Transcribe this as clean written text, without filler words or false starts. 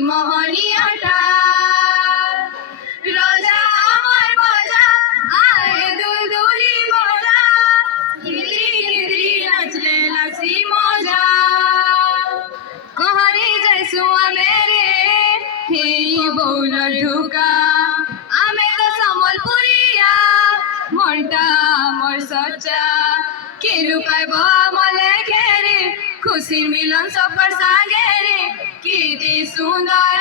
মোহনিয়াটা রোজা আমার বজা আয় দুলদুলি মজা কিদরি কিদরি নাচলে লাগছি মজা কহারি যাইছু আমেরে হেই বউলর ঢুকা আমি তো সম্বলপুরিয়া মনটা মোর সচ্চা কে লুকাইব মলে ঘেরে খুশির মিলন সফর সাগরে কীর্তি সুন্দর